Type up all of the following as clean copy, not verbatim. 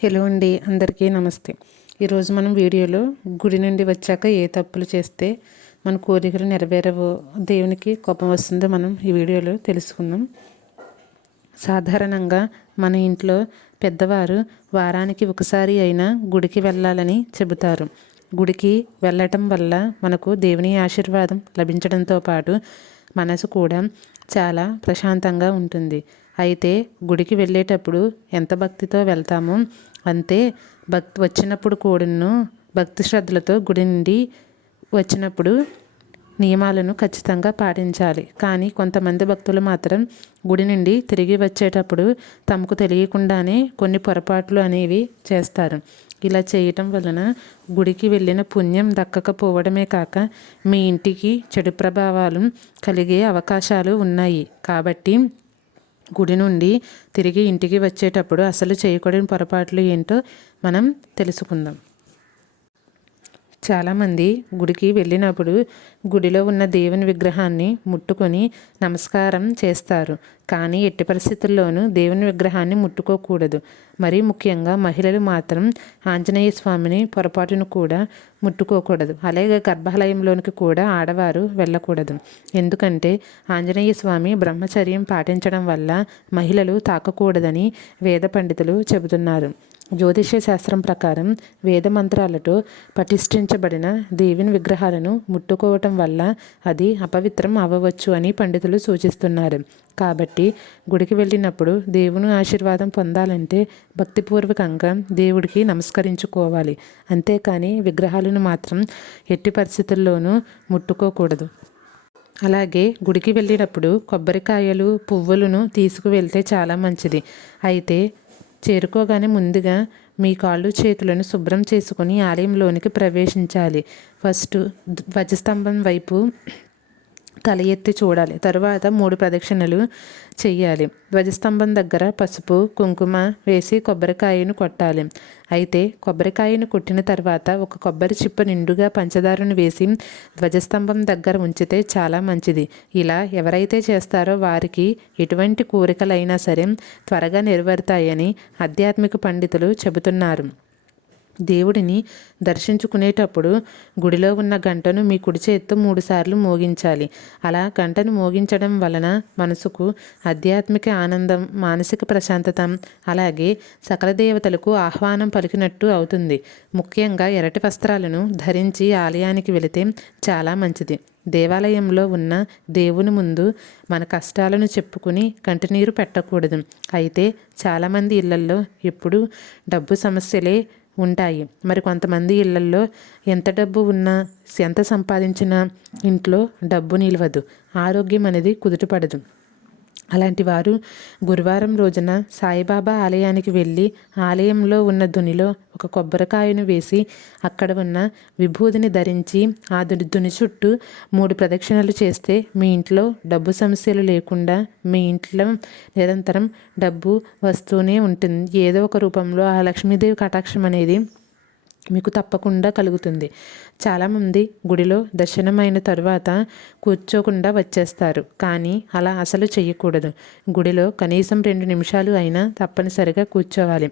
Hello అండి, అందరికీ నమస్తే. ఈరోజు మనం వీడియోలో గుడి నుండి వచ్చాక ఏ తప్పులు చేస్తే మన కోరికలు నెరవేరవో, దేవునికి కోపం వస్తుందో మనం ఈ వీడియోలో తెలుసుకుందాం. సాధారణంగా మన ఇంట్లో పెద్దవారు వారానికి ఒకసారి అయినా గుడికి వెళ్ళాలని చెబుతారు. గుడికి వెళ్ళటం వల్ల మనకు దేవుని ఆశీర్వాదం లభించడంతో పాటు మనసు కూడా చాలా ప్రశాంతంగా ఉంటుంది. అయితే గుడికి వెళ్ళేటప్పుడు ఎంత భక్తితో వెళ్తామో అంతే భక్తి వచ్చినప్పుడు కూడాను భక్తి శ్రద్ధలతో గుడి నుండి వచ్చినప్పుడు నియమాలను ఖచ్చితంగా పాటించాలి. కానీ కొంతమంది భక్తులు మాత్రం గుడి నుండి తిరిగి వచ్చేటప్పుడు తమకు తెలియకుండానే కొన్ని పొరపాట్లు అనేవి చేస్తారు. ఇలా చేయటం వలన గుడికి వెళ్ళిన పుణ్యం దక్కకపోవడమే కాక మీ ఇంటికి చెడు ప్రభావాలు కలిగే అవకాశాలు ఉన్నాయి. కాబట్టి గుడి నుండి తిరిగి ఇంటికి వచ్చేటప్పుడు అసలు చేయకూడని పొరపాట్లు ఏంటో మనం తెలుసుకుందాం. చాలామంది గుడికి వెళ్ళినప్పుడు గుడిలో ఉన్న దేవుని విగ్రహాన్ని ముట్టుకొని నమస్కారం చేస్తారు. కానీ ఎట్టి పరిస్థితుల్లోనూ దేవుని విగ్రహాన్ని ముట్టుకోకూడదు. మరీ ముఖ్యంగా మహిళలు మాత్రం ఆంజనేయ స్వామిని పొరపాటును కూడా ముట్టుకోకూడదు. అలాగే గర్భాలయంలోనికి కూడా ఆడవారు వెళ్ళకూడదు. ఎందుకంటే ఆంజనేయ స్వామి బ్రహ్మచర్యం పాటించడం వల్ల మహిళలు తాకకూడదని వేద పండితులు చెబుతున్నారు. జ్యోతిష్య శాస్త్రం ప్రకారం వేద మంత్రాలతో పటిష్ఠించబడిన దేవుని విగ్రహాలను ముట్టుకోవటం వల్ల అది అపవిత్రం అవ్వవచ్చు అని పండితులు సూచిస్తున్నారు. కాబట్టి గుడికి వెళ్ళినప్పుడు దేవుని ఆశీర్వాదం పొందాలంటే భక్తిపూర్వకంగా దేవుడికి నమస్కరించుకోవాలి. అంతేకాని విగ్రహాలను మాత్రం ఎట్టి పరిస్థితుల్లోనూ ముట్టుకోకూడదు. అలాగే గుడికి వెళ్ళినప్పుడు కొబ్బరికాయలు, పువ్వులను తీసుకువెళ్తే చాలా మంచిది. అయితే చేరుకోగానే ముందుగా మీ కాళ్ళు చేతులను శుభ్రం చేసుకుని ఆలయంలోనికి ప్రవేశించాలి. ఫస్ట్ ధ్వజస్తంభం వైపు తల ఎత్తి చూడాలి. తరువాత 3 ప్రదక్షిణలు చెయ్యాలి. ధ్వజస్తంభం దగ్గర పసుపు, కుంకుమ వేసి కొబ్బరికాయను కొట్టాలి. అయితే కొబ్బరికాయను కొట్టిన తర్వాత ఒక కొబ్బరి చిప్ప నిండుగా పంచదారను వేసి ధ్వజస్తంభం దగ్గర ఉంచితే చాలా మంచిది. ఇలా ఎవరైతే చేస్తారో వారికి ఎటువంటి కోరికలైనా సరే త్వరగా నెరవేరుతాయని ఆధ్యాత్మిక పండితులు చెబుతున్నారు. దేవుడిని దర్శించుకునేటప్పుడు గుడిలో ఉన్న గంటను మీ కుడి చేత్తో 3 సార్లు మోగించాలి. అలా గంటను మోగించడం వలన మనసుకు ఆధ్యాత్మిక ఆనందం, మానసిక ప్రశాంతత, అలాగే సకల దేవతలకు ఆహ్వానం పలికినట్టు అవుతుంది. ముఖ్యంగా ఎర్రటి వస్త్రాలను ధరించి ఆలయానికి వెళితే చాలా మంచిది. దేవాలయంలో ఉన్న దేవుని ముందు మన కష్టాలను చెప్పుకుని కంటినీరు పెట్టకూడదు. అయితే చాలామంది ఇళ్లల్లో ఎప్పుడూ డబ్బు సమస్యలే ఉంటాయి. మరి కొంతమంది ఇళ్లల్లో ఎంత డబ్బు ఉన్నా, ఎంత సంపాదించినా ఇంట్లో డబ్బు నిలవదు, ఆరోగ్యం అనేది కుదుటపడదు. అలాంటి వారు గురువారం రోజున సాయిబాబా ఆలయానికి వెళ్ళి ఆలయంలో ఉన్న దునిలో ఒక కొబ్బరికాయను వేసి అక్కడ ఉన్న విభూదిని ధరించి ఆ దుని చుట్టూ 3 ప్రదక్షిణలు చేస్తే మీ ఇంట్లో డబ్బు సమస్యలు లేకుండా మీ ఇంట్లో నిరంతరం డబ్బు వస్తూనే ఉంటుంది. ఏదో ఒక రూపంలో ఆ లక్ష్మీదేవి కటాక్షం అనేది మీకు తప్పకుండా కలుగుతుంది. చాలామంది గుడిలో దర్శనమైన తరువాత కూర్చోకుండా వచ్చేస్తారు. కానీ అలా అసలు చేయకూడదు. గుడిలో కనీసం 2 నిమిషాలు అయినా తప్పనిసరిగా కూర్చోవాలి.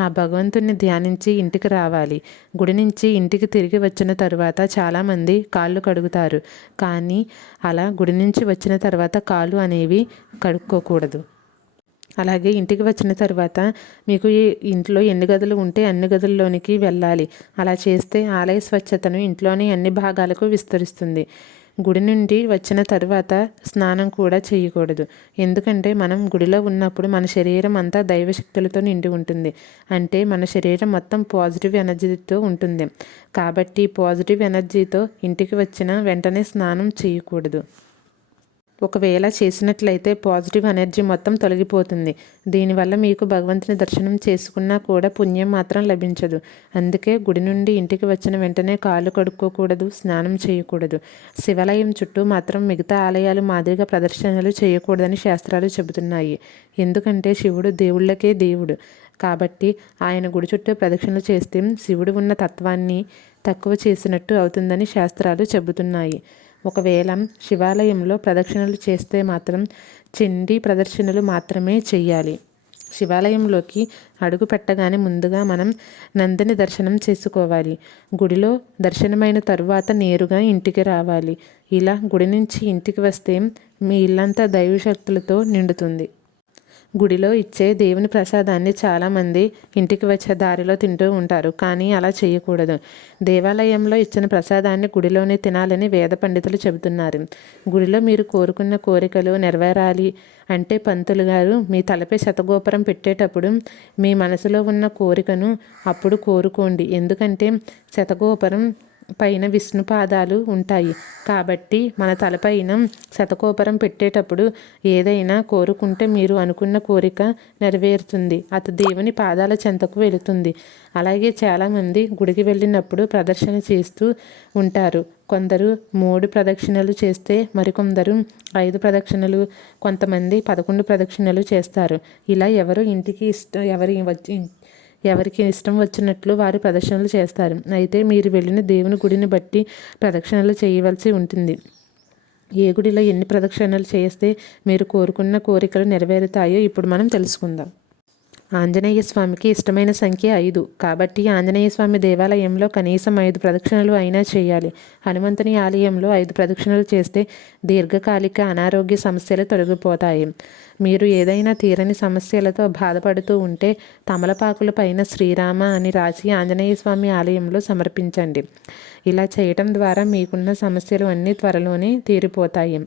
ఆ భగవంతుని ధ్యానించి ఇంటికి రావాలి. గుడి నుంచి ఇంటికి తిరిగి వచ్చిన తరువాత చాలామంది కాళ్ళు కడుగుతారు. కానీ అలా గుడి నుంచి వచ్చిన తర్వాత కాళ్ళు అనేవి కడుక్కోకూడదు. అలాగే ఇంటికి వచ్చిన తర్వాత మీకు ఈ ఇంట్లో ఎన్ని గదులు ఉంటే అన్ని గదుల్లోనికి వెళ్ళాలి. అలా చేస్తే ఆలయ స్వచ్ఛతను ఇంట్లోని అన్ని భాగాలకు విస్తరిస్తుంది. గుడి నుండి వచ్చిన తరువాత స్నానం కూడా చేయకూడదు. ఎందుకంటే మనం గుడిలో ఉన్నప్పుడు మన శరీరం అంతా దైవశక్తులతో నిండి ఉంటుంది. అంటే మన శరీరం మొత్తం పాజిటివ్ ఎనర్జీతో ఉంటుంది. కాబట్టి పాజిటివ్ ఎనర్జీతో ఇంటికి వచ్చిన వెంటనే స్నానం చేయకూడదు. ఒకవేళ చేసినట్లయితే పాజిటివ్ ఎనర్జీ మొత్తం తొలగిపోతుంది. దీనివల్ల మీకు భగవంతుని దర్శనం చేసుకున్నా కూడా పుణ్యం మాత్రం లభించదు. అందుకే గుడి నుండి ఇంటికి వచ్చిన వెంటనే కాళ్ళు కడుక్కోకూడదు, స్నానం చేయకూడదు. శివాలయం చుట్టూ మాత్రం మిగతా ఆలయాలు మాదిరిగా ప్రదర్శనలు చేయకూడదని శాస్త్రాలు చెబుతున్నాయి. ఎందుకంటే శివుడు దేవుళ్ళకే దేవుడు. కాబట్టి ఆయన గుడి చుట్టూ ప్రదక్షిణలు చేస్తే శివుడు ఉన్న తత్వాన్ని తక్కువ చేసినట్టు అవుతుందని శాస్త్రాలు చెబుతున్నాయి. ఒకవేళ శివాలయంలో ప్రదక్షిణలు చేస్తే మాత్రం చండీ ప్రదర్శనలు మాత్రమే చెయ్యాలి. శివాలయంలోకి అడుగు పెట్టగానే ముందుగా మనం నందిని దర్శనం చేసుకోవాలి. గుడిలో దర్శనమైన తరువాత నేరుగా ఇంటికి రావాలి. ఇలా గుడి నుంచి ఇంటికి వస్తే మీ ఇల్లంతా దైవశక్తులతో నిండుతుంది. గుడిలో ఇచ్చే దేవుని ప్రసాదాన్ని చాలామంది ఇంటికి వచ్చే దారిలో తింటూ ఉంటారు. కానీ అలా చేయకూడదు. దేవాలయంలో ఇచ్చిన ప్రసాదాన్ని గుడిలోనే తినాలని వేద పండితులు చెబుతున్నారు. గుడిలో మీరు కోరుకున్న కోరికలు నెరవేరాలి అంటే పంతులు గారు మీ తలపై శతగోపురం పెట్టేటప్పుడు మీ మనసులో ఉన్న కోరికను అప్పుడు కోరుకోండి. ఎందుకంటే శతగోపురం పైన విష్ణు పాదాలు ఉంటాయి కాబట్టి మన తలపైన శతకోపరం పెట్టేటప్పుడు ఏదైనా కోరుకుంటే మీరు అనుకున్న కోరిక నెరవేరుతుంది. అది దేవుని పాదాల చెంతకు వెళుతుంది. అలాగే చాలామంది గుడికి వెళ్ళినప్పుడు ప్రదర్శన చేస్తూ ఉంటారు. కొందరు 3 ప్రదక్షిణలు చేస్తే మరికొందరు 5 ప్రదక్షిణలు, కొంతమంది 11 ప్రదక్షిణలు చేస్తారు. ఇలా ఎవరికి ఇష్టం వచ్చినట్లు వారు ప్రదక్షిణలు చేస్తారు. అయితే మీరు వెళ్ళిన దేవుని గుడిని బట్టి ప్రదక్షిణలు చేయవలసి ఉంటుంది. ఏ గుడిలో ఎన్ని ప్రదక్షిణలు చేస్తే మీరు కోరుకున్న కోరికలు నెరవేరుతాయో ఇప్పుడు మనం తెలుసుకుందాం. ఆంజనేయ స్వామికి ఇష్టమైన సంఖ్య 5 కాబట్టి ఆంజనేయ స్వామి దేవాలయంలో కనీసం 5 ప్రదక్షిణలు అయినా చేయాలి. హనుమంతుని ఆలయంలో 5 ప్రదక్షిణలు చేస్తే దీర్ఘకాలిక అనారోగ్య సమస్యలు తొలగిపోతాయి. మీరు ఏదైనా తీరని సమస్యలతో బాధపడుతూ ఉంటే తమలపాకుల పైన శ్రీరామ అని రాసి ఆంజనేయ స్వామి ఆలయంలో సమర్పించండి. ఇలా చేయటం ద్వారా మీకున్న సమస్యలు అన్నీ త్వరలోనే తీరిపోతాయి.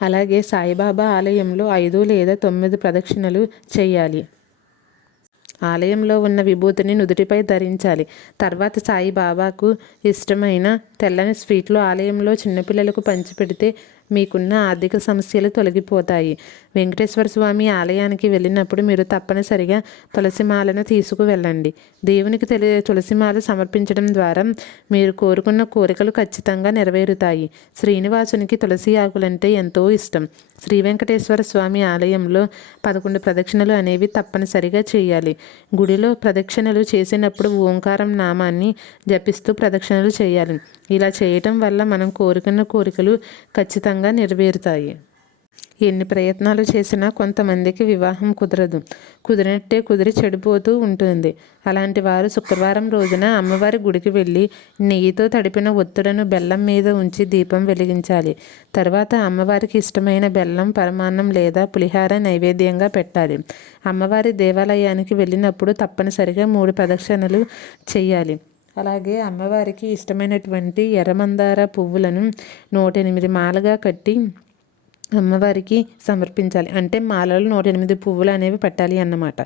అలాగే సాయిబాబా ఆలయంలో 5 లేదా 9 ప్రదక్షిణలు చేయాలి. ఆలయంలో ఉన్న విభూతిని నుదుటిపై ధరించాలి. తర్వాత సాయిబాబాకు ఇష్టమైన తెల్లని స్వీట్లు ఆలయంలో చిన్నపిల్లలకు పంచిపెడితే మీకున్న ఆర్థిక సమస్యలు తొలగిపోతాయి. వెంకటేశ్వర స్వామి ఆలయానికి వెళ్ళినప్పుడు మీరు తప్పనిసరిగా తులసిమాలను తీసుకువెళ్ళండి. దేవునికి తులసిమాల సమర్పించడం ద్వారా మీరు కోరుకున్న కోరికలు ఖచ్చితంగా నెరవేరుతాయి. శ్రీనివాసునికి తులసి ఆకులంటే ఎంతో ఇష్టం. శ్రీ వెంకటేశ్వర స్వామి ఆలయంలో 11 ప్రదక్షిణలు అనేవి తప్పనిసరిగా చేయాలి. గుడిలో ప్రదక్షిణలు చేసినప్పుడు ఓంకారం నామాన్ని జపిస్తూ ప్రదక్షిణలు చేయాలి. ఇలా చేయటం వల్ల మనం కోరుకున్న కోరికలు ఖచ్చితంగా నెరవేరుతాయి. ఎన్ని ప్రయత్నాలు చేసినా కొంతమందికి వివాహం కుదరదు. కుదిరినట్టే కుదిరి చెడిపోతూ ఉంటుంది. అలాంటి వారు శుక్రవారం రోజున అమ్మవారి గుడికి వెళ్ళి నెయ్యితో తడిపిన ఒత్తులను బెల్లం మీద ఉంచి దీపం వెలిగించాలి. తర్వాత అమ్మవారికి ఇష్టమైన బెల్లం పరమాన్నం లేదా పులిహార నైవేద్యంగా పెట్టాలి. అమ్మవారి దేవాలయానికి వెళ్ళినప్పుడు తప్పనిసరిగా 3 ప్రదక్షిణలు చేయాలి. అలాగే అమ్మవారికి ఇష్టమైనటువంటి ఎర్రమందార పువ్వులను 108 మాలగా కట్టి అమ్మవారికి సమర్పించాలి. అంటే మాలలో 108 పువ్వులు అనేవి పెట్టాలి అన్నమాట.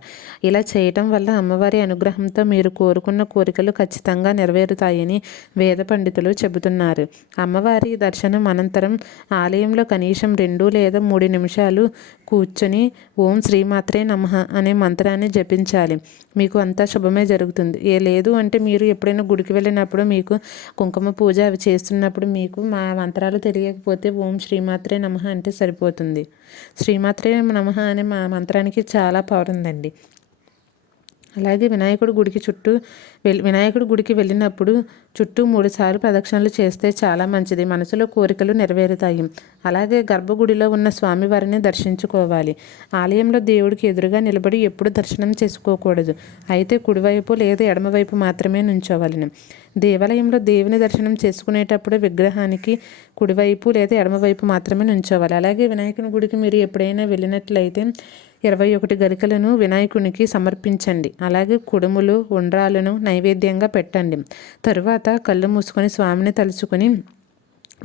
ఇలా చేయటం వల్ల అమ్మవారి అనుగ్రహంతో మీరు కోరుకున్న కోరికలు ఖచ్చితంగా నెరవేరుతాయని వేద పండితులు చెబుతున్నారు. అమ్మవారి దర్శనం అనంతరం ఆలయంలో కనీసం 2 లేదా 3 నిమిషాలు కూర్చొని ఓం శ్రీమాత్రే నమః అనే మంత్రాన్ని జపించాలి. మీకు అంతా శుభమే జరుగుతుంది. లేదు అంటే మీరు ఎప్పుడైనా గుడికి వెళ్ళినప్పుడు మీకు కుంకుమ పూజ అవి చేస్తున్నప్పుడు మీకు మా మంత్రాలు తెలియకపోతే ఓం శ్రీమాత్రే నమః అంటే సరిపోతుంది. శ్రీమాత్రే నమః అనే మా మంత్రానికి చాలా పవర్ ఉందండి. అలాగే వినాయకుడి గుడికి వెళ్ళినప్పుడు చుట్టూ 3 సార్లు ప్రదక్షిణలు చేస్తే చాలా మంచిది. మనసులో కోరికలు నెరవేరుతాయి. అలాగే గర్భగుడిలో ఉన్న స్వామివారిని దర్శించుకోవాలి. ఆలయంలో దేవుడికి ఎదురుగా నిలబడి ఎప్పుడు దర్శనం చేసుకోకూడదు. అయితే కుడివైపు లేదా ఎడమవైపు మాత్రమే నుంచోవాలని. దేవాలయంలో దేవుని దర్శనం చేసుకునేటప్పుడు విగ్రహానికి కుడివైపు లేదా ఎడమవైపు మాత్రమే నుంచోవాలి. అలాగే వినాయకుని గుడికి మీరు ఎప్పుడైనా వెళ్ళినట్లయితే 21 గరికలను వినాయకునికి సమర్పించండి. అలాగే కుడుములు ఉండ్రాలను నైవేద్యంగా పెట్టండి. తరువాత కళ్ళు మూసుకొని స్వామిని తలుచుకొని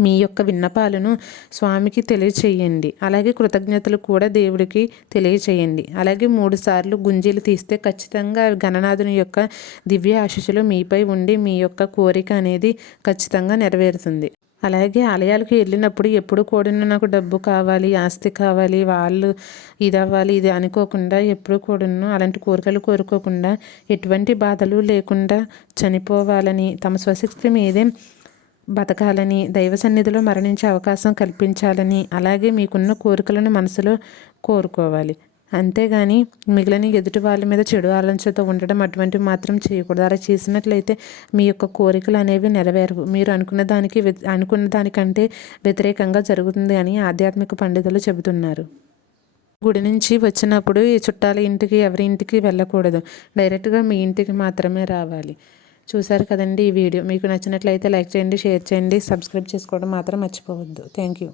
మీ యొక్క విన్నపాలను స్వామికి తెలియచేయండి. అలాగే కృతజ్ఞతలు కూడా దేవుడికి తెలియచేయండి. అలాగే 3 సార్లు గుంజీలు తీస్తే ఖచ్చితంగా గణనాథుని యొక్క దివ్య ఆశీస్సులు మీపై ఉండి మీ యొక్క కోరిక అనేది ఖచ్చితంగా నెరవేరుతుంది. అలాగే ఆలయాలకు వెళ్ళినప్పుడు ఎప్పుడు కూడా నాకు డబ్బు కావాలి, ఆస్తి కావాలి, వాళ్ళు ఇది అవ్వాలి ఇది అనుకోకుండా ఎప్పుడు కూడా అలాంటి కోరికలు కోరుకోకుండా ఎటువంటి బాధలు లేకుండా చనిపోవాలని, తమ స్వశక్తి మీదే బతకాలని, దైవ సన్నిధిలో మరణించే అవకాశం కల్పించాలని, అలాగే మీకున్న కోరికలను మనసులో కోరుకోవాలి. అంతేగాని మిగిలిన ఎదుటి వాళ్ళ మీద చెడు ఆలోచనతో ఉండడం అటువంటివి మాత్రం చేయకూడదు. అలా చేసినట్లయితే మీ యొక్క కోరికలు అనేవి నెరవేరవు. మీరు అనుకున్న దానికంటే వ్యతిరేకంగా జరుగుతుంది అని ఆధ్యాత్మిక పండితులు చెబుతున్నారు. గుడి నుంచి వచ్చినప్పుడు ఈ చుట్టాల ఇంటికి ఎవరి ఇంటికి వెళ్ళకూడదు. డైరెక్ట్గా మీ ఇంటికి మాత్రమే రావాలి. చూసారు కదండి ఈ వీడియో. మీకు నచ్చినట్లయితే లైక్ చేయండి, షేర్ చేయండి, సబ్స్క్రైబ్ చేసుకోవడం మాత్రం మర్చిపోవద్దు. Thank you.